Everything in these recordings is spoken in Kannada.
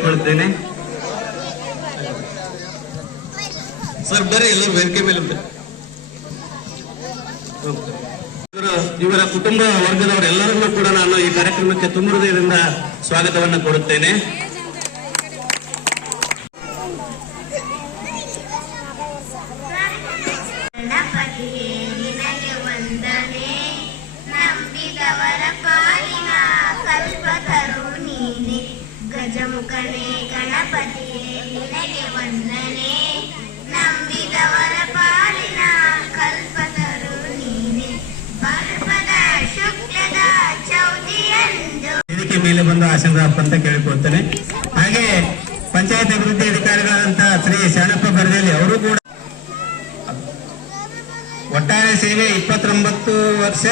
ಕೇಳಿಕೊಳ್ಳುತ್ತೇನೆ. ಸರ್ ಬರ್ರಿ, ಎಲ್ಲರೂ ವೇದಿಕೆ ಮೇಲೆ ಇವರ ಕುಟುಂಬ ವರ್ಗದವರೆಲ್ಲರನ್ನೂ ಕೂಡ ನಾನು ಈ ಕಾರ್ಯಕ್ರಮಕ್ಕೆ ತುಂಬ ಹೃದಯದಿಂದ ಸ್ವಾಗತವನ್ನು ಕೊಡುತ್ತೇನೆ. ಗಜಮುಖನೇ ಗಣಪತಿಯೇ ನಿನಗೆ ವಂದನೆ, ನಂಬಿದವರ ಪಾಲಿನ ಕಲ್ಪತರು ನೀನೆ, ಬರ್ಪದ ಶುಕ್ಲದ ಚೌತಿಯಂದು. ವೇದಿಕೆ ಮೇಲೆ ಬಂದು ಆಶೀರ್ವಾದ ಅಂತ ಕೇಳಿಕೊಳ್ತೇನೆ. ಹಾಗೆ ಪಂಚಾಯತ್ ಅಭಿವೃದ್ಧಿ ಅಧಿಕಾರಿಗಳಾದಂತಹ ಶ್ರೀ ಶರಣಪ್ಪ ಬರದಲ್ಲಿ ಅವರು ಕೂಡ ಒಟ್ಟಾರೆ ಸೇವೆ 29 ವರ್ಷ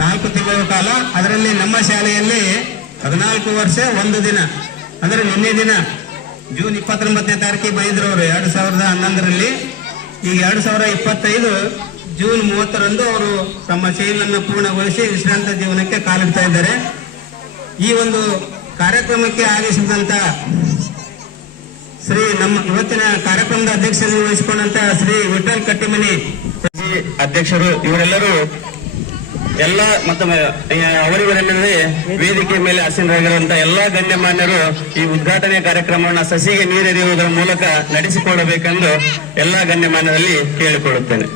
4 ತಿಂಗಳ ಕಾಲ. ಅದರಲ್ಲಿ ನಮ್ಮ ಶಾಲೆಯಲ್ಲಿ 14 ವರ್ಷ 1 ದಿನ, ಅಂದ್ರೆ ನಿನ್ನೆ ದಿನ ಜೂನ್ 29ನೇ ತಾರೀಕಿಗೆ ಬಂದಿದ್ರು ಅವರು 2011ರಲ್ಲಿ. ಈಗ 2025 ಜೂನ್ 30ರಂದು ಅವರು ತಮ್ಮ ಸೇವೆಯನ್ನು ಪೂರ್ಣಗೊಳಿಸಿ ವಿಶ್ರಾಂತ ಜೀವನಕ್ಕೆ ಕಾಲಿಡ್ತಾ ಇದ್ದಾರೆ. ಈ ಒಂದು ಕಾರ್ಯಕ್ರಮಕ್ಕೆ ಆಗಮಿಸಿದಂತ ಶ್ರೀ ನಮ್ಮ ಇವತ್ತಿನ ಕಾರ್ಯಕ್ರಮದ ಅಧ್ಯಕ್ಷರು ವಹಿಸಿಕೊಂಡಂತ ಶ್ರೀ ವಿಠಲ್ ಕಟ್ಟಿಮನಿ ಅಧ್ಯಕ್ಷರು, ಇವರೆಲ್ಲರೂ ಎಲ್ಲ ಮತ್ತೊಮ್ಮೆ ಅವರಿವರೆಲ್ಲರೇ ವೇದಿಕೆ ಮೇಲೆ ಆಸೀನರಾಗಿರುವಂತಹ ಎಲ್ಲಾ ಗಣ್ಯಮಾನ್ಯರು ಈ ಉದ್ಘಾಟನೆ ಕಾರ್ಯಕ್ರಮವನ್ನು ಸಸಿಗೆ ನೀರೆರೆಯುವುದರ ಮೂಲಕ ನಡೆಸಿಕೊಳ್ಳಬೇಕೆಂದು ಎಲ್ಲಾ ಗಣ್ಯಮಾನ್ಯರಲ್ಲಿ ಕೇಳಿಕೊಳ್ಳುತ್ತೇನೆ.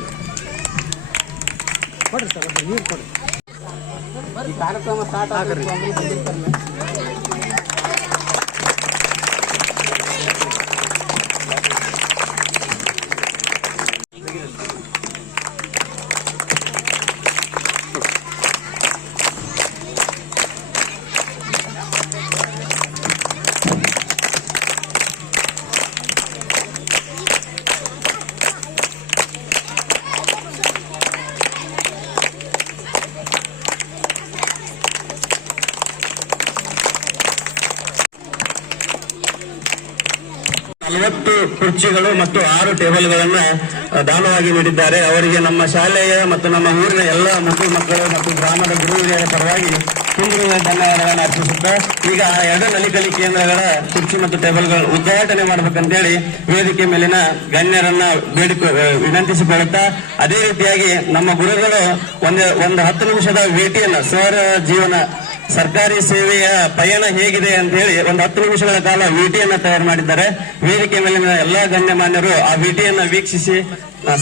ಕುರ್ಚಿಗಳು ಮತ್ತು 6 ಟೇಬಲ್ಗಳನ್ನು ದಾನವಾಗಿ ನೀಡಿದ್ದಾರೆ. ಅವರಿಗೆ ನಮ್ಮ ಶಾಲೆಯ ಮತ್ತು ನಮ್ಮ ಊರಿನ ಎಲ್ಲ ಮಕ್ಕಳು ಮತ್ತು ಗ್ರಾಮದ ಗುರು ಹಿರಿಯರ ಪರವಾಗಿ ತುಂಬ ಧನ್ಯವಾದಗಳನ್ನು ಅರ್ಪಿಸುತ್ತಾ ಈಗ ಆ 2 ನಲಿಕಲಿ ಕೇಂದ್ರಗಳ ಕುರ್ಚಿ ಮತ್ತು ಟೇಬಲ್ಗಳು ಉದ್ಘಾಟನೆ ಮಾಡಬೇಕಂತೇಳಿ ವೇದಿಕೆ ಮೇಲಿನ ಗಣ್ಯರನ್ನ ವಿನಂತಿಸಿಕೊಳ್ಳುತ್ತಾ, ಅದೇ ರೀತಿಯಾಗಿ ನಮ್ಮ ಗುರುಗಳು ಒಂದು 10 ನಿಮಿಷದ ಭೇಟಿಯನ್ನ ಸರ್ ಜೀವನ ಸರ್ಕಾರಿ ಸೇವೆಯ ಪಯಣ ಹೇಗಿದೆ ಅಂತ ಹೇಳಿ ಒಂದು 10 ನಿಮಿಷಗಳ ಕಾಲ ವಿಟಿಯನ್ನ ತಯಾರು ಮಾಡಿದ್ದಾರೆ. ವೇದಿಕೆ ಮೇಲಿನ ಎಲ್ಲಾ ಗಣ್ಯಮಾನ್ಯರು ಆ ವಿಟಿಯನ್ನ ವೀಕ್ಷಿಸಿ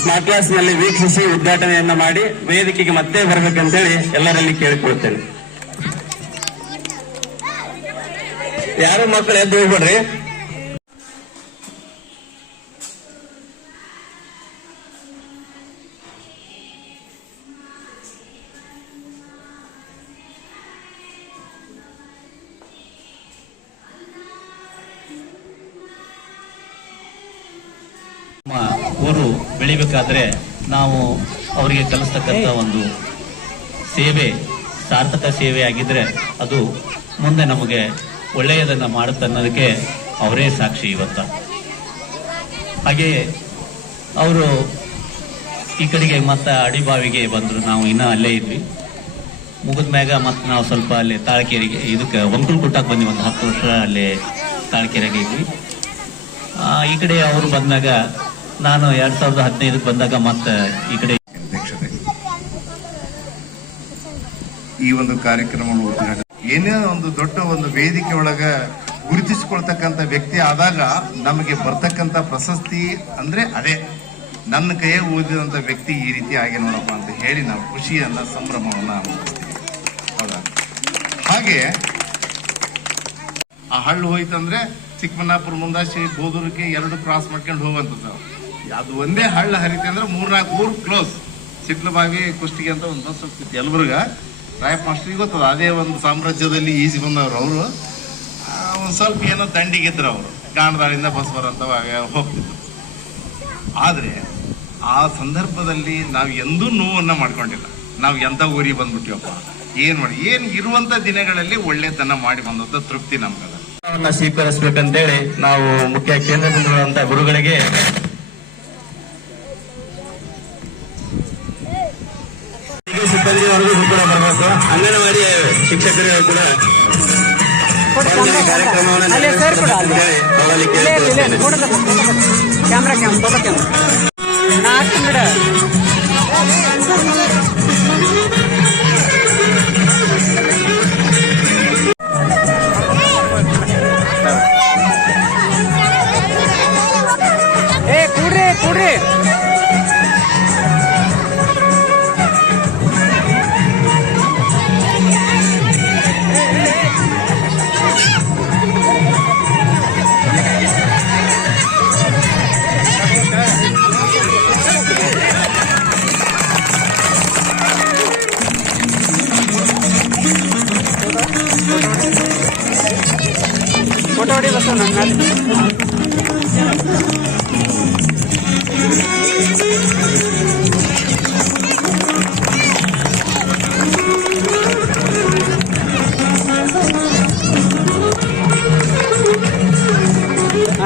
ಸ್ಮಾರ್ಟ್ ಕ್ಲಾಸ್ ನಲ್ಲಿ ವೀಕ್ಷಿಸಿ ಉದ್ಘಾಟನೆಯನ್ನ ಮಾಡಿ ವೇದಿಕೆಗೆ ಮತ್ತೆ ಬರಬೇಕಂತೇಳಿ ಎಲ್ಲರಲ್ಲಿ ಕೇಳಿಕೊಳ್ತೇನೆ. ಯಾರು ಮಕ್ಕಳು ಎದ್ದು ಹೋಗ್ಬೇಡ್ರಿ. ಊರು ಬೆಳಿಬೇಕಾದ್ರೆ ನಾವು ಅವರಿಗೆ ಕಲಿಸ್ತಕ್ಕಂಥ ಒಂದು ಸೇವೆ ಸಾರ್ಥಕ ಸೇವೆ ಆಗಿದ್ರೆ ಅದು ಮುಂದೆ ನಮಗೆ ಒಳ್ಳೆಯದನ್ನು ಮಾಡುತ್ತೆ ಅನ್ನೋದಕ್ಕೆ ಅವರೇ ಸಾಕ್ಷಿ ಇವತ್ತ. ಹಾಗೆಯೇ ಅವರು ಈ ಕಡೆಗೆ ಮತ್ತೆ ಅಡಿಬಾವಿಗೆ ಬಂದರು. ನಾವು ಇನ್ನೂ ಅಲ್ಲೇ ಇದ್ವಿ. ಮುಗಿದ ಮ್ಯಾಗ ಮತ್ತೆ ನಾವು ಸ್ವಲ್ಪ ಅಲ್ಲಿ ತಾಳಕೇರಿಗೆ ಇದಕ್ಕೆ ಒಂಕುಲ್ ಕುಟ್ಟಕ್ಕೆ ಬಂದ್ವಿ. ಒಂದು 10 ವರ್ಷ ಅಲ್ಲಿ ತಾಳಕೇರಿಗೆ ಇದ್ವಿ. ಈ ಕಡೆ ಅವರು ಬಂದಾಗ ನಾನು 2015 ಬಂದಾಗ ಮತ್ತೆ ಈ ಕಡೆ ಈ ಒಂದು ಕಾರ್ಯಕ್ರಮವನ್ನು ಉದ್ಘಾಟನೆ ಏನೇ ಒಂದು ದೊಡ್ಡ ಒಂದು ವೇದಿಕೆ ಒಳಗ ಗುರುತಿಸಿಕೊಳ್ತಕ್ಕಂಥ ವ್ಯಕ್ತಿ ಆದಾಗ ನಮಗೆ ಬರ್ತಕ್ಕಂಥ ಪ್ರಶಸ್ತಿ ಅಂದ್ರೆ ಅದೇ ನನ್ನ ಕೈಯೇ ಓದಿದಂತ ವ್ಯಕ್ತಿ ಈ ರೀತಿ ಆಗಿ ನೋಡಪ್ಪ ಅಂತ ಹೇಳಿ ನಾವು ಖುಷಿಯನ್ನ ಸಂಭ್ರಮವನ್ನ ಅನುಭವಿಸ್ತೀವಿ. ಹೌದಾ? ಹಾಗೆ ಆ ಹಳ್ಳು ಹೋಯ್ತಂದ್ರೆ ಚಿಕ್ಕಮನ್ನಾಪುರ ಮುಂದಾಶಿ ಬೋದೂರಿಗೆ 2 ಕ್ರಾಸ್ ಮಾಡ್ಕೊಂಡು ಹೋಗುವಂಥದ್ದು. ಅದು ಒಂದೇ ಹಳ್ಳ ಹರಿತೆ ಅಂದ್ರೆ 3-4 ಊರು ಕ್ಲೋಸ್. ಸಿಟ್ಲಬಾವಿ ಕುಷ್ಟಿಗೆ ಅಂತ ಒಂದು ಬಸ್ ಹೋಗ್ತಿತ್ತು ಯಲಬುರ್ಗ. ರಾಯಪ್ಪ ಮಾಸ್ಟರ್ಗೆ ಗೊತ್ತದ, ಅದೇ ಒಂದು ಸಾಮ್ರಾಜ್ಯದಲ್ಲಿ ಈಜಿ ಬಂದವರು ಅವರು. ಒಂದು ಸ್ವಲ್ಪ ಏನೋ ದಂಡಿಗಿದ್ರು ಅವರು, ಗಾಣದಾಳಿಂದ ಬಸ್ ಬರೋಂಥವ ಹೋಗ್ತಿದ್ರು. ಆದ್ರೆ ಆ ಸಂದರ್ಭದಲ್ಲಿ ನಾವು ಎಂದೂ ನೋವನ್ನ ಮಾಡ್ಕೊಂಡಿಲ್ಲ. ನಾವು ಎಂತ ಊರಿಗೆ ಬಂದ್ಬಿಟ್ಟಿವಪ್ಪ, ಏನ್ ಇರುವಂತ ದಿನಗಳಲ್ಲಿ ಒಳ್ಳೆತನ ಮಾಡಿ ಬಂದಂತ ತೃಪ್ತಿ ನಮ್ಗದ. ಸ್ವೀಕರಿಸಬೇಕಂತೇಳಿ ನಾವು ಮುಖ್ಯ ಕೇಂದ್ರ ಬಿಂದುಗಳಂತ ಗುರುಗಳಿಗೆ ಸಿಬ್ಬಂದಿಯವರೆಗೂ ಕೂಡ ಬರಬೇಕು. ಅಂಗನವಾಡಿ ಶಿಕ್ಷಕರಿಗೂ ಕೂಡ ಸ್ಪಂದನೆ ಕಾರ್ಯಕ್ರಮವನ್ನು ನಡೆಸಬೇಕಂತ ಹೇಳಿ ಅವರಲ್ಲಿ ಕೇಳಿಕೊಳ್ಳುತ್ತೇನೆ. ಕ್ಯಾಮ್ರಾ ಫೋಟೋ ಕ್ಯಾಮ್ರಾ ನಾ ಹಾಕ್ತೀನಿ ಬಿಡ. ಕೂಡ್ರಿ ಫೋಟೋ ಹೊಡಿ ಬಸ್ ನನ್ನ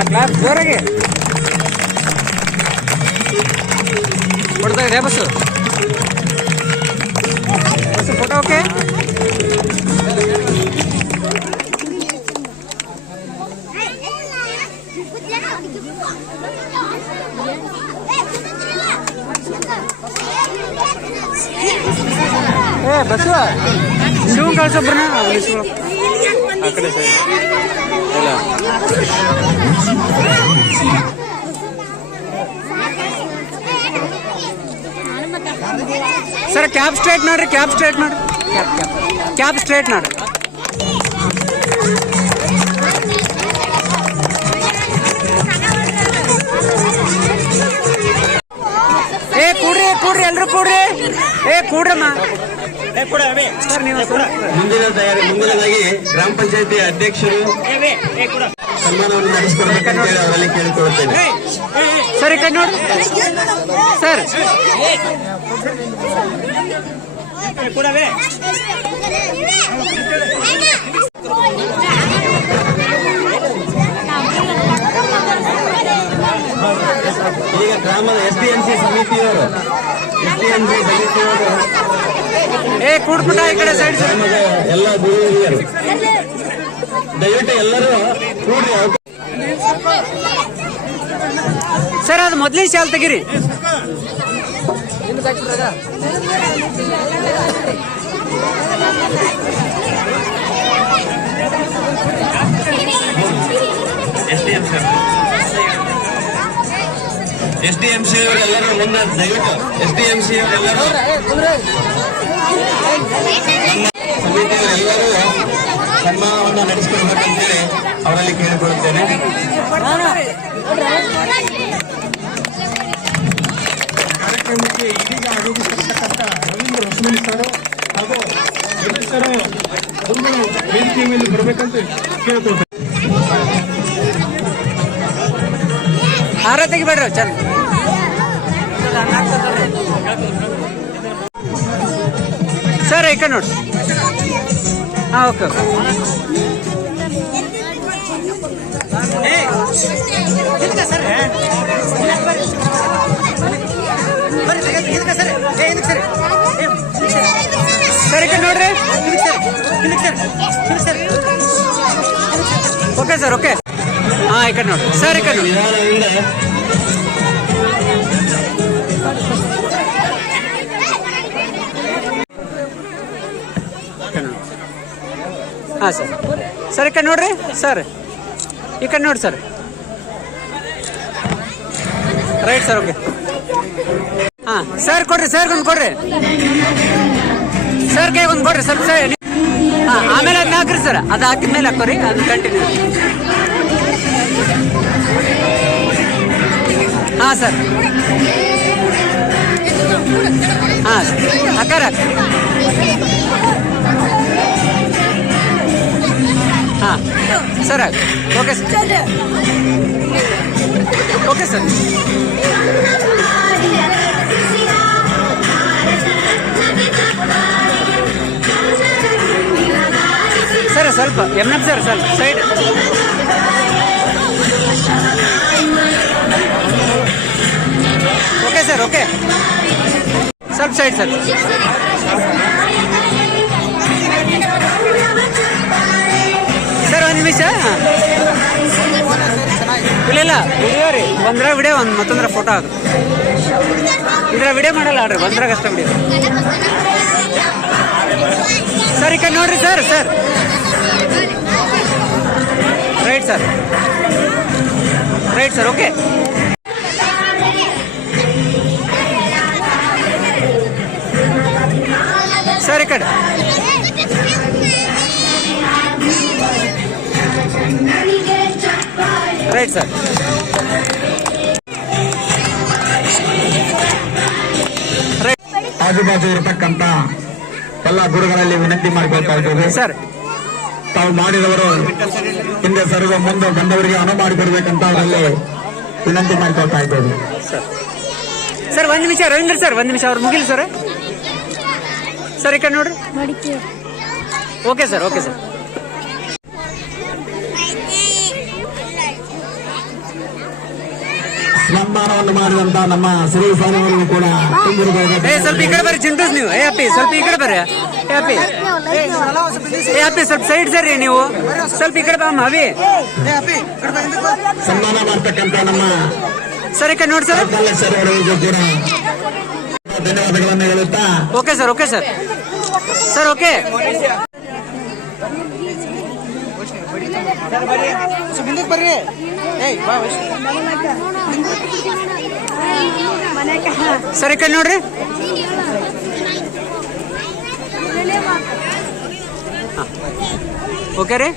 ಕ್ಲಾಸ್ ಜೋರಾಗಿ ಕೊಡ್ತಾ ಇದೆ ಬಸ್ಸು ಫೋಟೋ ಓಕೆ. ಬಸ್ಸು ಶಿವ ಕಳ್ಸೊಬ್ರನ್ನ ಆ ಕಡೆ ಸೈಡ್ ಇಲ್ಲ ಸರ್ ಕ್ಯಾಬ್ ಸ್ಟ್ರೈಟ್ ನೋಡ್ರಿ, ಕ್ಯಾಬ್ ಸ್ಟ್ರೈಟ್ ನೋಡ್ರಿ, ಕ್ಯಾಬ್ ಸ್ಟ್ರೈಟ್ ನೋಡ್ರಿ. ಕೂಡ್ರಿ ಎಲ್ರು ಕೂಡ್ರಿ. ಕೂಡ್ರಮ್ಮ ಸರ್ ನೀವು ಮುಂದಿನದಾಗಿ ಗ್ರಾಮ ಪಂಚಾಯತಿ ಅಧ್ಯಕ್ಷರು ಸನ್ಮಾನವನ್ನು ನಡೆಸಿಕೊಡ್ಬೇಕಂತ ಹೇಳಿ ಅವರಲ್ಲಿ ಕೇಳಿಕೊಳ್ಳುತ್ತೇನೆ. ಸರ್ ಈ ಕಡೆ ನೋಡಿ ಸರ್. ಈಗ ಗ್ರಾಮದ SDMC ಸಮಿತಿಯವರು ಕೂಡ್ಬಿಟ್ಟ ಈ ಕಡೆ ಸೈಡ್ ಗ್ರಾಮದ ಎಲ್ಲ ಗುರು ಹಿರಿಯರು ದಯವಿಟ್ಟು ಎಲ್ಲರೂ ಕೂಡ್ರಿ. ಸರ್ ಅದು ಮೊದಲಿನ ಶಾಲೆ ತೆಗೀರಿ. SDMC ಅವರೆಲ್ಲರೂ ಮುಂದೆ ದಯವಿಟ್ಟು SDMC ಅವರೆಲ್ಲರೂ ನಮ್ಮ ಸಮಿತಿಯವರೆಲ್ಲರೂ ಸನ್ಮಾನವನ್ನು ನಡೆಸಿಕೊಡ್ಬೇಕಂತೇಳಿ ಅವರಲ್ಲಿ ಕೇಳಿಕೊಳ್ಳುತ್ತೇನೆ. ಕಾರ್ಯಕ್ರಮಕ್ಕೆ ಇದೀಗ ಆಗಮಿಸಿರ್ತಕ್ಕಂಥ ರವೀಂದ್ರ ಹೊಸಮನಿ ಸರ್ ಹಾಗೂ ಸದಸ್ಯರು ವೇದಿಕೆ ಮೇಲೆ ಬರಬೇಕಂತ ಕೇಳ್ಕೊಳ್ತೇನೆ. ಹಾರ ತೆಗಿಬೇಡ್ರಿ ಚಂದ. ಸರ್ ಈ ಕಡೆ ನೋಡಿ. ಹಾಂ ಓಕೆ ಸರ್ ಈ ಕಡೆ ನೋಡ್ರಿ. Okay sir okay. ಹಾಂ ಈ ಕಡೆ ನೋಡಿ ಸರ್ ಈ ಕಡೆ ನೋಡಿ. ನಿಧಾನದಿಂದ ಹಾಂ ಸರ್. ಸರ್ ಈ ಕಡೆ ನೋಡ್ರಿ ಸರ್. ಈ ಕಡೆ ನೋಡಿ ಸರ್. Right sir okay. ಹಾಂ ಸರ್ ಕೊಡ್ರಿ, ಸರ್ ಒಂದು ಕೊಡ್ರಿ, ಸರ್ ಕೈ ಒಂದು ಕೊಡ್ರಿ ಸ್ವಲ್ಪ ಸರ್. ಹಾಂ ಆಮೇಲೆ ಅದನ್ನ ಹಾಕ್ರಿ ಸರ್. ಅದು ಹಾಕಿದ ಮೇಲೆ ಹಾಕೋರಿ, ಅದು ಕಂಟಿನ್ಯೂ. ಹಾಂ ಸರ್. ಹಾಂ ಹಾಕಾರ ಹಾಂ sir okay sir. Okay sir. Sir ಸ್ವಲ್ಪ MF ಸರ್ ಸ್ವಲ್ಪ ಸೈಡ್. Okay sir okay. ಸ್ವಲ್ಪ ಸೈಡ್ ಸರ್. ಸರ್ ನಿಮಿಷ. ಇಲ್ಲ ವಿಡಿಯೋ ರೀ, ಒಂದ್ರ ವಿಡಿಯೋ ಒಂದು ಮತ್ತೊಂದ್ರ ಫೋಟೋ ಹಾಕು. ಇದ್ರ ವಿಡಿಯೋ ಮಾಡಲ್ಲ ಆಡ್ರಿ, ಒಂದ್ರಾಗ ಅಷ್ಟ ವಿಡಿಯೋ. ಸರ್ ಈ ಕಡೆ ನೋಡ್ರಿ sir. Right sir okay. Sir ಈ ಕಡೆ ರೈಟ್ ಸರ್. ಆಜು ಬಾಜು ಇರತಕ್ಕಂತ ಎಲ್ಲ ಗುರುಗಳಲ್ಲಿ ವಿನಂತಿ ಮಾಡಿಕೊಳ್ತಾ ಇದ್ದೇವೆ. ಸರ್ ತಾವು ಮಾಡಿದವರು ಹಿಂದೆ ಸರ್ವ ಮುಂದೆ ಬಂದವರಿಗೆ ಅನುವು ಮಾಡಿಕೊಡ್ಬೇಕಂತ ಅವರಲ್ಲಿ ವಿನಂತಿ ಮಾಡಿಕೊಳ್ತಾ ಇದ್ದೇವೆ. ಸರ್ ಒಂದು ನಿಮಿಷ ರವೀಂದ್ರ ಸರ್, ಒಂದು ನಿಮಿಷ ಅವ್ರು ಮುಗಿಲಿ ಸರ್. ಸರ್ ಈ ಕಡೆ ನೋಡ್ರಿ. Okay sir. ಸನ್ಮಾನವನ್ನು ಮಾಡಿದಂತ ನಮ್ಮ ಶ್ರೀ ಸ್ವಾಮಿಗಳು ಕೂಡ ಸ್ವಲ್ಪ ಈ ಕಡೆ ಬರ್ರಿ ಚಿಂಟೂಸ್ ನೀವು. ಹ್ಯಾಪಿ ಸ್ವಲ್ಪ ಈ ಕಡೆ ಬರ್ರಿ. ಹ್ಯಾಪಿ ಸ್ವಲ್ಪ ಸೈಡ್ ಸರಿ ನೀವು, ಸ್ವಲ್ಪ ಈ ಕಡೆ ಬಾ ಅವಿ. ಸನ್ಮಾನ ಮಾಡ್ತಕ್ಕಂತ ನಮ್ಮ ಸರ್ ಈ ಕಡೆ ನೋಡಿ ಸರ್. ಅವರಿಗೂ ಕೂಡ ಧನ್ಯವಾದಗಳನ್ನು ಹೇಳುತ್ತಾ ಓಕೆ ಸರ್ ಓಕೆ. ಸರ್ ಈ ಕಡೆ ನೋಡ್ರಿ. ಓಕೆ ರೀ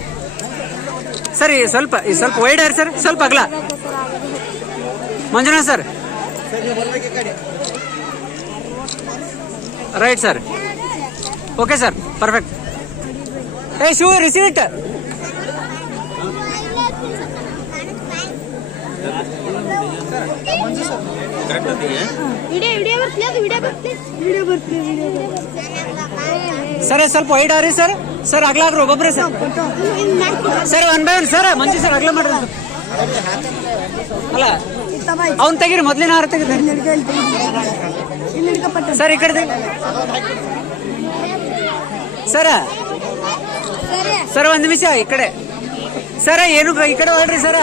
ಸರ್. ಸ್ವಲ್ಪ ವೈಡ್ ಆರಿ ಸರ್, ಸ್ವಲ್ಪ ಅಗಲ. Manjunath sir right sir. Okay sir perfect. Shiva receive it. Sir ಸ್ವಲ್ಪ ವೈಡ್ ಆರಿ ಸರ್ ಅಗ್ಲಾಗ್ರು ಒಬ್ಬೊಬ್ರೆ sir. One by one sir. Manju sir ಅಗ್ಲ ಮಾಡ್ರಿ ಅಲ್ಲ, ಅವ್ನು ತೆಗೀರಿ, ಮೊದ್ಲಿನ ಹಾರ ತೆಗೀರಿ ಸರ್. ಈ ಕಡೆ ಸರ್ ಒಂದ್ ನಿಮಿಷ ಈ ಕಡೆ ಸರ. ಏನು ಈ ಕಡೆ ಹೊರಡ್ರಿ ಸರ.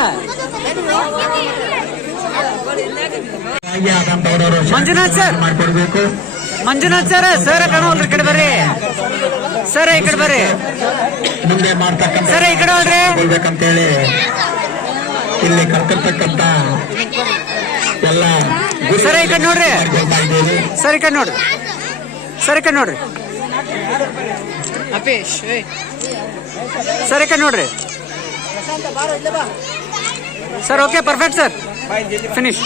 ಮಂಜುನಾಥ್ ಸರ್ ಕಾಣೋಲ್ರಿ. ಈ ಕಡೆ ಬರ್ರಿ ಸರ್. ಈ ಕಡೆ ಬರ್ರಿ ಮುಂದೆ ಮಾಡ್ತಕ್ಕಂಥ ಸರ್. ಈ ಕಡೆ ಹೊರಡ್ರಿ ಹೋಗ್ಬೇಕಂತೇಳಿ ಇಲ್ಲಿ ಕರ್ತಿರ್ತಕ್ಕಂತ ಎಲ್ಲ ಸರ್. ಈ ಕಡೆ ನೋಡ್ರಿ ಸರ್. ಈ ಕಡೆ ನೋಡ್ರಿ ಸರ್. ಈ ಕಡೆ ನೋಡ್ರಿ ಸರ್. ಈ ಕಡೆ ನೋಡ್ರಿ sir. Okay perfect sir. Finish.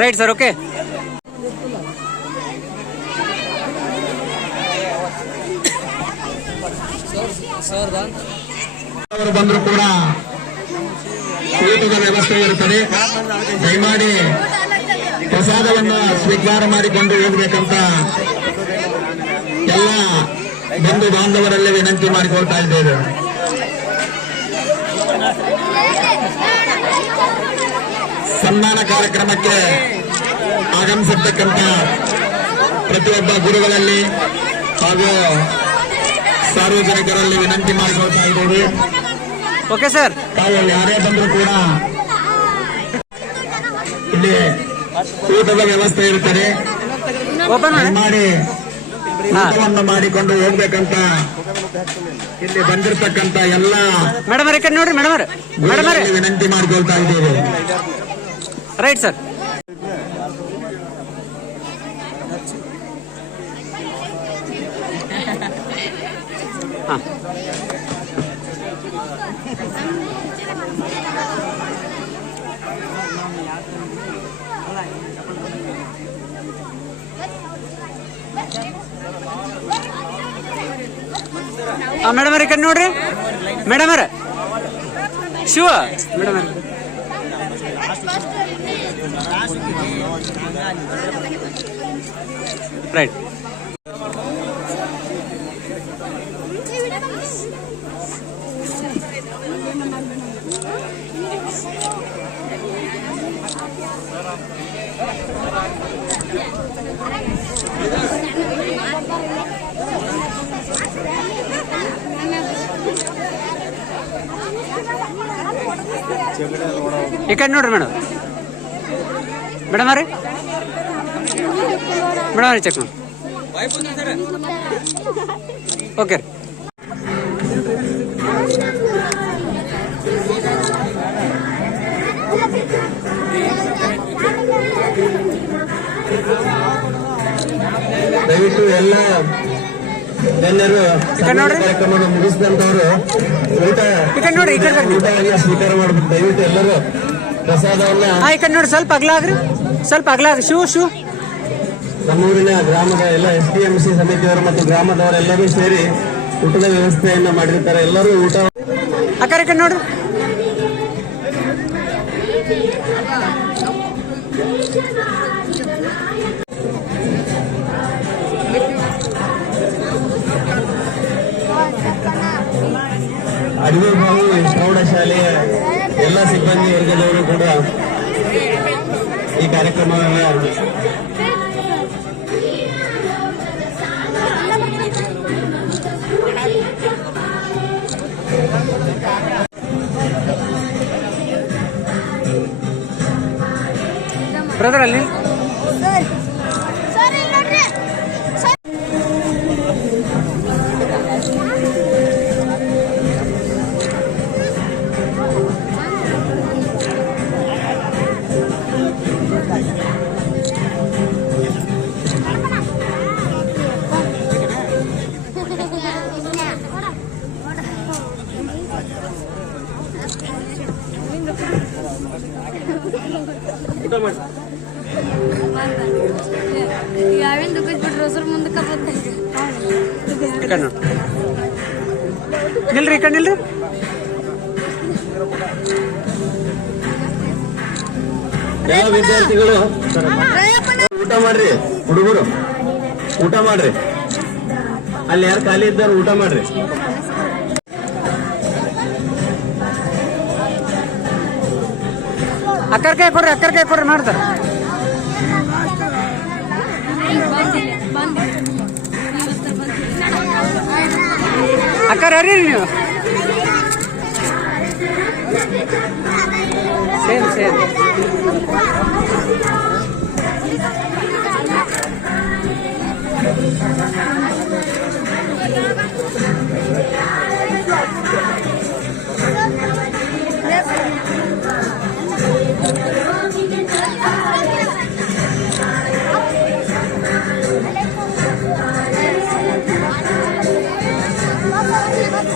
Right sir okay. ಅವರು ಬಂದರೂ ಕೂಡ ಊಟದ ವ್ಯವಸ್ಥೆ ಇರುತ್ತದೆ. ದಯಮಾಡಿ ಪ್ರಸಾದವನ್ನು ಸ್ವೀಕಾರ ಮಾಡಿಕೊಂಡು ಹೋಗ್ಬೇಕಂತ ಎಲ್ಲ ಬಂಧು ಬಾಂಧವರಲ್ಲಿ ವಿನಂತಿ ಮಾಡಿಕೊಳ್ತಾ ಇದ್ದೇವೆ. ಸನ್ಮಾನ ಕಾರ್ಯಕ್ರಮಕ್ಕೆ ಆಗಮಿಸಿರ್ತಕ್ಕಂಥ ಪ್ರತಿಯೊಬ್ಬ ಗುರುಗಳಲ್ಲಿ ಹಾಗೂ ಸಾರ್ವಜನಿಕರಲ್ಲಿ ವಿನಂತಿ ಮಾಡಿಕೊಳ್ತಾ ಇದ್ದೇವೆ. Okay sir. ತಾವು ಯಾರೇ ಬಂದರೂ ಕೂಡ ಇಲ್ಲಿ ಊಟದ ವ್ಯವಸ್ಥೆ ಇರುತ್ತದೆ. ಮಾಡಿ ಊಟವನ್ನು ಮಾಡಿಕೊಂಡು ಹೋಗ್ಬೇಕಂತ ಇಲ್ಲಿ ಬಂದಿರತಕ್ಕಂತ ಎಲ್ಲ ಮೇಡಮ್ ಈ ಕಡೆ ನೋಡ್ರಿ. ಮೇಡಮ್ ವಿನಂತಿ ಮಾಡಿಕೊಳ್ತಾ ಇದ್ದೇವೆ. Right sir. ಮೇಡಮ್ ಈ ಕಡೆ ನೋಡ್ರಿ. Madam Shiva madam right. ಈ ಕಡೆ ನೋಡ್ರಿ ಮೇಡಮ್. ಮೇಡಮ್ ರೀ ಚೆಕ್ ಮಾಡಿ. ಓಕೆ ರೀ. ದಯವಿಟ್ಟು ಎಲ್ಲ ಗಣ್ಯರು ಕಾರ್ಯಕ್ರಮವನ್ನು ಮುಗಿಸಿದಂತವರು ಊಟ ಸ್ವೀಕಾರ ಮಾಡಬೇಕು. ದಯವಿಟ್ಟು ಎಲ್ಲರೂ ಪ್ರಸಾದವನ್ನ ಈ ಕಡೆ ನೋಡಿ, ಸ್ವಲ್ಪ ಅಗಲ ಆಗ್ರಿ. ಶೂ ನಮ್ಮೂರಿನ ಗ್ರಾಮದ ಎಲ್ಲ SDMC ಸಮಿತಿಯವರು ಮತ್ತು ಗ್ರಾಮದವರೆಲ್ಲರೂ ಸೇರಿ ಊಟದ ವ್ಯವಸ್ಥೆಯನ್ನ ಮಾಡಿರ್ತಾರೆ. ಎಲ್ಲರೂ ಊಟ ಅಕ್ಕರ ಕಡೆ ನೋಡ್ರಿ. ಅಡಿಗೆ ಬಾವು ಪ್ರೌಢಶಾಲೆಯ ಎಲ್ಲ ಸಿಬ್ಬಂದಿ ವರ್ಗದವರು ಕೂಡ ಈ ಕಾರ್ಯಕ್ರಮವನ್ನು ಬ್ರದರ್ ಅಲ್ಲಿ ಯಾವಿಂದ ಬಿಟ್ಬಿಟ್ರು ಹೊಸರು ಮುಂದಕ್ಕೆ ನಿಲ್ರಿ. ಎಲ್ಲ ವಿದ್ಯಾರ್ಥಿಗಳು ಊಟ ಮಾಡ್ರಿ. ಹುಡುಗರು ಊಟ ಮಾಡ್ರಿ. ಅಲ್ಲಿ ಯಾರು ಖಾಲಿ ಇದ್ದಾರೆ ಊಟ ಮಾಡ್ರಿ. ಅಕ್ಕರ ಕೈ ಕೊಡ್ರಿ ಮಾಡ್ತಾರೆ. ಅಕ್ಕರ ಅರಿ ನೀವು ಸೇಮ್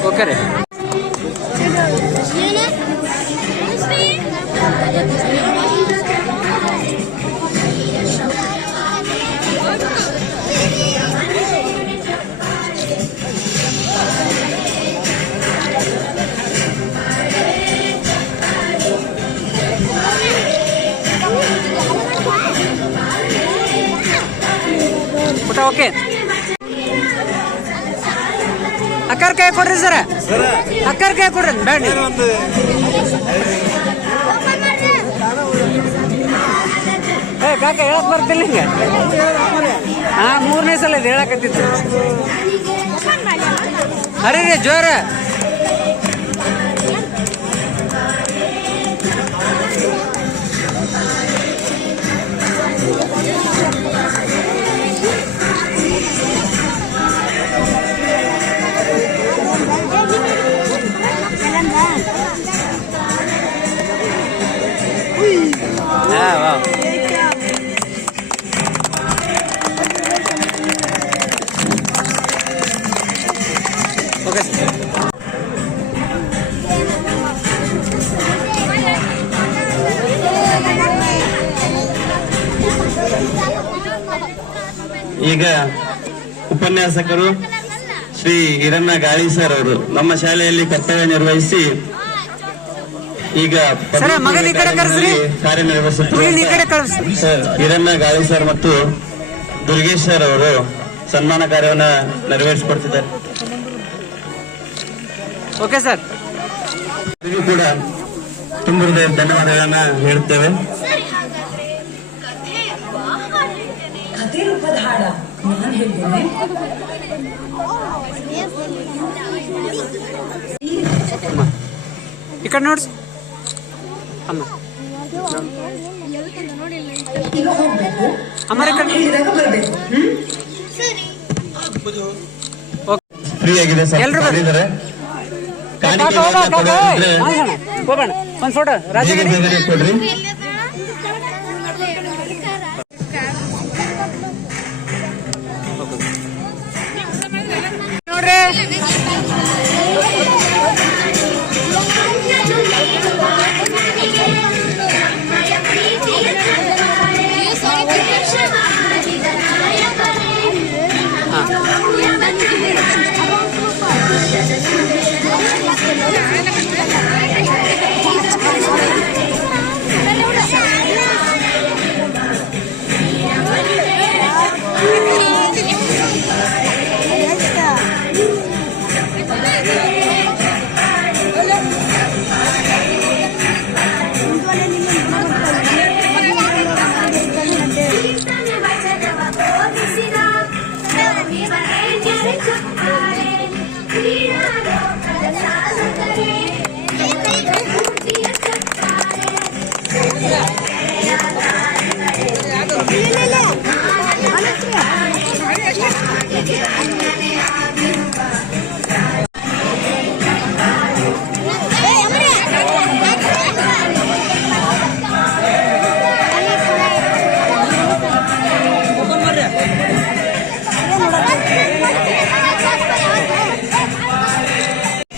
ಓಕೆ ರೀ. ಊಟ ಓಕೆ. ಅಕ್ಕರ ಕೈ ಕೊಡ್ರಿ ಸರ. ಅಕ್ಕರ ಕೈ ಕೊಡ್ರಿ ಬೇಡ. ಕಾಕ ಹೇಳಕ್ ಬರ್ತಿಲ್ಲ ಹಿಂಗ. ಮೂರನೇ ಸಲ ಇದು ಹೇಳಕತ್ತಿತ್ತು. ಅರೆ ರೀ ಜೋರ. ಓಕೆ ಈಗ ಉಪನ್ಯಾಸಕರು ಶ್ರೀ ಹಿರಣ್ಣ ಗಾಳಿ ಸರ್ ಅವರು ನಮ್ಮ ಶಾಲೆಯಲ್ಲಿ ಕರ್ತವ್ಯ ನಿರ್ವಹಿಸಿ ಈಗ ಕಾರ್ಯನಿರ್ವಹಿಸುತ್ತಿರುವ ಸರ್ ಹಿರಣ್ಣ ಗಾಳಿ ಸರ್ ಮತ್ತು ದುರ್ಗೇಶ್ ಸರ್ ಅವರು ಸನ್ಮಾನ ಕಾರ್ಯವನ್ನ ನೆರವೇರಿಸಿಕೊಡ್ತಿದ್ದಾರೆ. Okay sir. ಇದು ಕೂಡ ತುಂಬ ಹೃದಯದ ಧನ್ಯವಾದಗಳನ್ನ ಹೇಳ್ತೇವೆ. ಕಥೆ ರೂಪದ ಹಾಡ ನಾನು ಹೇಳ್ತೇನೆ. ಈ ಕಡೆ ನೋಡ್ರಿ. ಈಗ ಹೋಗ್ಬೇಕು. ಅಮ್ಮರ ನಾನು ಹೇಳಿದಾಗ ಬರ್ಬೇಕು. ಸರಿ. ಫ್ರೀ ಆಗಿದೆ ಸರ್. ಎಲ್ರು ಬರ್ರಿ. ಇದ್ದಾರೆ. ಕಾಣಿಕೆ ಹೋಗೋಣ ಕೊಡೋದಿದ್ರೆ ಒಂದು ಫೋಟೋ ರಾಜ ಬೇಗ ಬೇಗನೆ ಕೊಡ್ರಿ. ನೋಡ್ರಿ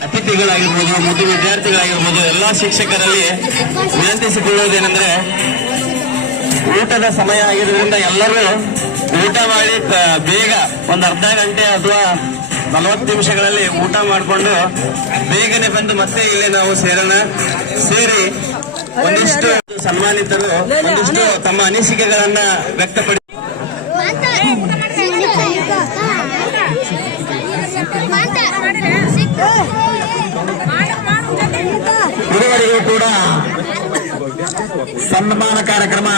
ಅತಿಥಿಗಳಾಗಿರ್ಬೋದು ಮತ್ತು ವಿದ್ಯಾರ್ಥಿಗಳಾಗಿರ್ಬೋದು ಎಲ್ಲ ಶಿಕ್ಷಕರಲ್ಲಿ ವಿನಂತಿಸಿಕೊಳ್ಳುವುದೇನೆಂದ್ರೆ ಊಟದ ಸಮಯ ಆಗಿರೋದ್ರಿಂದ ಎಲ್ಲರೂ ಊಟ ಮಾಡಿ ಬೇಗ ಒಂದು ಅರ್ಧ ಗಂಟೆ ಅಥವಾ 40 ನಿಮಿಷಗಳಲ್ಲಿ ಊಟ ಮಾಡಿಕೊಂಡು ಬೇಗನೆ ಬಂದು ಮತ್ತೆ ಇಲ್ಲಿ ನಾವು ಸೇರೋಣ. ಸೇರಿ ಒಂದಿಷ್ಟು ಸನ್ಮಾನಿತರು ಒಂದಿಷ್ಟು ತಮ್ಮ ಅನಿಸಿಕೆಗಳನ್ನ ವ್ಯಕ್ತಪಡಿಸಿ ಇದುವರೆಗೂ ಕೂಡ ಸನ್ಮಾನ ಕಾರ್ಯಕ್ರಮ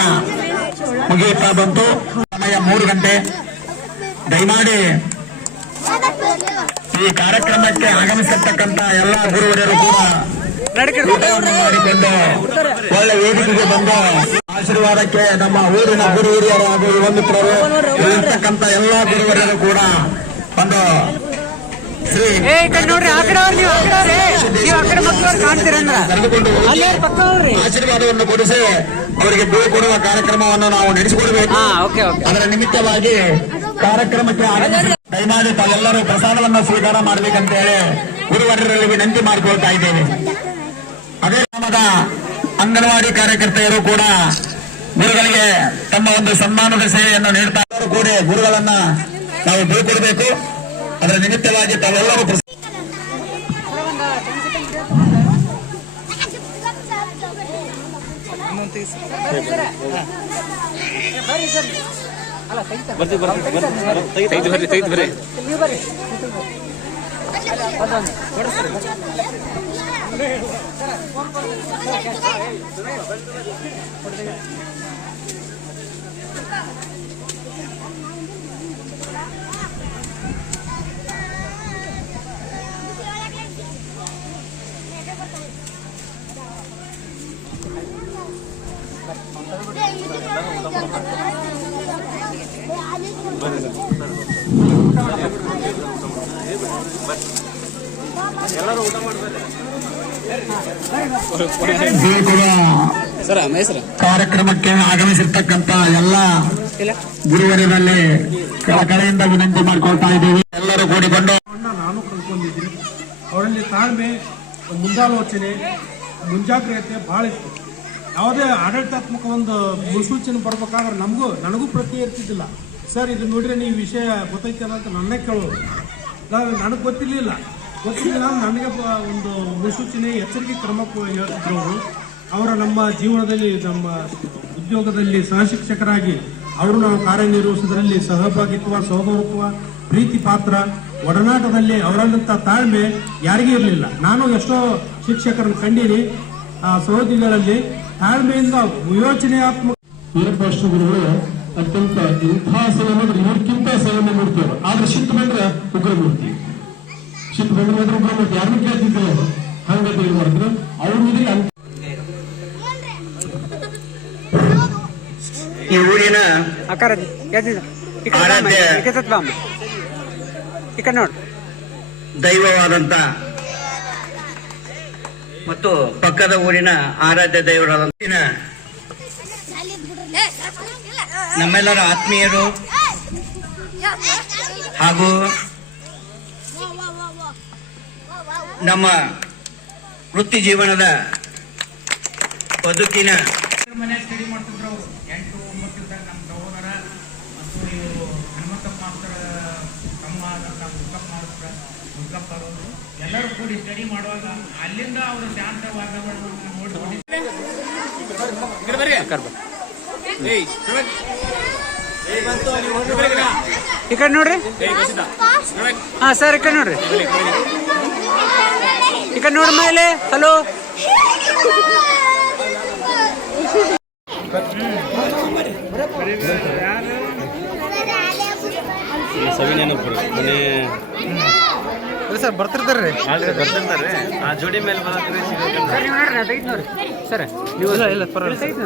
ಮುಗಿಯುತ್ತಾ ಬಂತು. ಸಮಯ 3 ಗಂಟೆ. ದಯಮಾಡಿ ಈ ಕಾರ್ಯಕ್ರಮಕ್ಕೆ ಆಗಮಿಸಿರ್ತಕ್ಕಂಥ ಎಲ್ಲ ಗುರುವರಿಯರು ಕೂಡ ಊಟವನ್ನು ಮಾಡಿಕೊಂಡು ಒಳ್ಳೆ ವೇದಿಕೆಗೆ ಬಂದು ಆಶೀರ್ವಾದಕ್ಕೆ ನಮ್ಮ ಊರಿನ ಗುರು ಹಿರಿಯರು ಹಾಗೂ ಯುವ ಮಿತ್ರರು ಇರತಕ್ಕಂಥ ಎಲ್ಲ ಗುರುವರಿಯರು ಕೂಡ ಒಂದು ಶ್ರೀ ನೋಡ್ರಿ ಆ ಕಡೆ ನೀವು ಆ ಕಡೆ ಮಕ್ಕಳು ಕಾಣ್ತೀರಂದ್ರ ಕರೆದುಕೊಂಡು ಆಶೀರ್ವಾದವನ್ನು ಕೊಡಿಸಿ ಅವರಿಗೆ ಬೀಳ್ಕೊಡುವ ಕಾರ್ಯಕ್ರಮವನ್ನು ನಾವು ನಡೆಸಿಕೊಡಬೇಕು. ಅದರ ನಿಮಿತ್ತವಾಗಿ ಕಾರ್ಯಕ್ರಮಕ್ಕೆ ದಯಮಾಡಿ ತಾವೆಲ್ಲರೂ ಪ್ರಸಾದವನ್ನು ಸ್ವೀಕಾರ ಮಾಡಬೇಕಂತ ಹೇಳಿ ಗುರುವರರಲ್ಲಿ ವಿನಂತಿ ಮಾಡಿಕೊಳ್ತಾ ಇದ್ದೇವೆ. ಅದೇ ಗ್ರಾಮದ ಅಂಗನವಾಡಿ ಕಾರ್ಯಕರ್ತೆಯರು ಕೂಡ ಗುರುಗಳಿಗೆ ತಮ್ಮ ಒಂದು ಸನ್ಮಾನದ ಸೇವೆಯನ್ನು ನೀಡ್ತಾ ಕೂಡ ಗುರುಗಳನ್ನ ನಾವು ಬೀಳ್ಕೊಡ್ಬೇಕು. ಅದರ ನಿಮಿತ್ತವಾಗಿ ತಾವೆಲ್ಲರೂ ಕಾರ್ಯಕ್ರಮಕ್ಕೆ ಆಗಮಿಸಿರ್ತಕ್ಕಂಥ ಎಲ್ಲ ಗುರುವರಿನಲ್ಲಿ ಕಳಕಳಿಯಿಂದ ವಿನಂತಿ ಮಾಡಿಕೊಳ್ತಾ ಇದ್ದೀವಿ. ಎಲ್ಲರೂ ಕೂಡಿಕೊಂಡು ನಾನು ಕಲ್ಕೊಂಡಿದ್ದೀನಿ. ಅವರಲ್ಲಿ ತಾಳ್ಮೆ, ಮುಂದಾಲೋಚನೆ, ಮುಂಜಾಗ್ರತೆ ಬಹಳ ಇತ್ತು. ಯಾವುದೇ ಆಡಳಿತಾತ್ಮಕ ಒಂದು ಮುನ್ಸೂಚನೆ ಬರ್ಬೇಕಾದ್ರೆ ನನಗೂ ಪ್ರತಿ ಇರ್ತಿದ್ದಿಲ್ಲ. ಸರ್ ಇದು ನೋಡ್ರಿ ನೀವು ವಿಷಯ ಗೊತ್ತೈತಲ್ಲ ಅಂತ ನನ್ನೇ ಕೇಳೋರು. ನನಗೆ ಗೊತ್ತಿರಲಿಲ್ಲ ನನಗೆ ಒಂದು ಮುನ್ಸೂಚನೆ ಎಚ್ಚರಿಕೆ ಕ್ರಮ ಹೇಳ್ತಿದ್ರು ಅವರು. ಅವರ ನಮ್ಮ ಜೀವನದಲ್ಲಿ ನಮ್ಮ ಉದ್ಯೋಗದಲ್ಲಿ ಸಹಶಿಕ್ಷಕರಾಗಿ ಅವರು ನಾವು ಕಾರ್ಯನಿರ್ವಹಿಸೋದ್ರಲ್ಲಿ ಸಹಭಾಗಿತ್ವ, ಸಹೋದರತ್ವ, ಪ್ರೀತಿ ಪಾತ್ರ, ಒಡನಾಟದಲ್ಲಿ ಅವರಲ್ಲಂತ ತಾಳ್ಮೆ ಯಾರಿಗೂ ಇರಲಿಲ್ಲ. ನಾನು ಎಷ್ಟೋ ಶಿಕ್ಷಕರನ್ನು ಕಂಡೀನಿ. ಆ ಸಹೋದ್ಯೋಗಿಗಳಲ್ಲಿ ತಾಳ್ಮೆಯಿಂದ ವಿಯೋಚನೆಯಾತ್ಮಕ ವೀರಭದ್ರ ಗುರುಗಳು ಅತ್ಯಂತ ಇಂಥ ಸೇವೆ ಮಾಡಿದ್ರೆ ಇವ್ರಿಗಿಂತ ಸೇವೆ ಮಾಡ್ತೇವೆ. ಆದ್ರೆ ಶಿತ್ತು ಬಂದ್ರೆ ಉಗ್ರಮೂರ್ತಿ, ಶಿತ್ತು ಬಂದ್ರೆ ಉಗ್ರಮೂರ್ತಿ ಯಾರನ್ನು ಕೇಳ್ತಿದ್ದೇವೆ ಹಂಗಂತ ಇದು ಮಾಡಿದ್ರು ಅವ್ರ ಅಕಾರ ಈ ಕಡೆ ನೋಡಿ ದೈವವಾದಂತ ಮತ್ತು ಪಕ್ಕದ ಊರಿನ ಆರಾಧ್ಯ ದೈವರಾದಂತ ನಮ್ಮೆಲ್ಲರ ಆತ್ಮೀಯರು ಹಾಗೂ ನಮ್ಮ ವೃತ್ತಿ ಜೀವನದ ಬದುಕಿನ ಮನೆ ಸ್ಟಡಿ ಮಾಡ್ತಿದ್ರು ಅವರು 8-9 ಇದ್ದಾಗ ನಮ್ಮ ಸಹೋದರ ಮತ್ತು ಇವರು ಹನುಮಂತಪ್ಪ ಮಾಸ್ತರ ತಮ್ಮ ನಮ್ಮ ಮುಕ್ಕಪ್ಪ ಮಾಸ್ತರ ಮುಕ್ಕಪ್ಪ ಅವರು ಎಲ್ಲರೂ ಕೂಡಿ ಸ್ಟಡಿ ಮಾಡುವಾಗ ಅಲ್ಲಿಂದ ಅವರು ಶಾಂತ ವಾತಾವರಣವನ್ನು ನೋಡಿಕೊಂಡಿದ್ದಾರೆ. ಈ ಕಡೆ ನೋಡ್ರಿ. ಹಾ ಸರ್ ಈ ಕಡೆ ನೋಡ್ರಿ. ಈ ಕಡೆ ನೋಡ್ರಿ ಮೇಲೆ. ಹಲೋ ಸರ್ ಬರ್ತಿರ್ತಾರ್ರಿ ಆ ಜೋಡಿ ಮೇಲೆ ನೋಡ್ರಿ ಸರ್ ನೀವು ಇಲ್ಲ ಪರವಾಗಿಲ್ಲ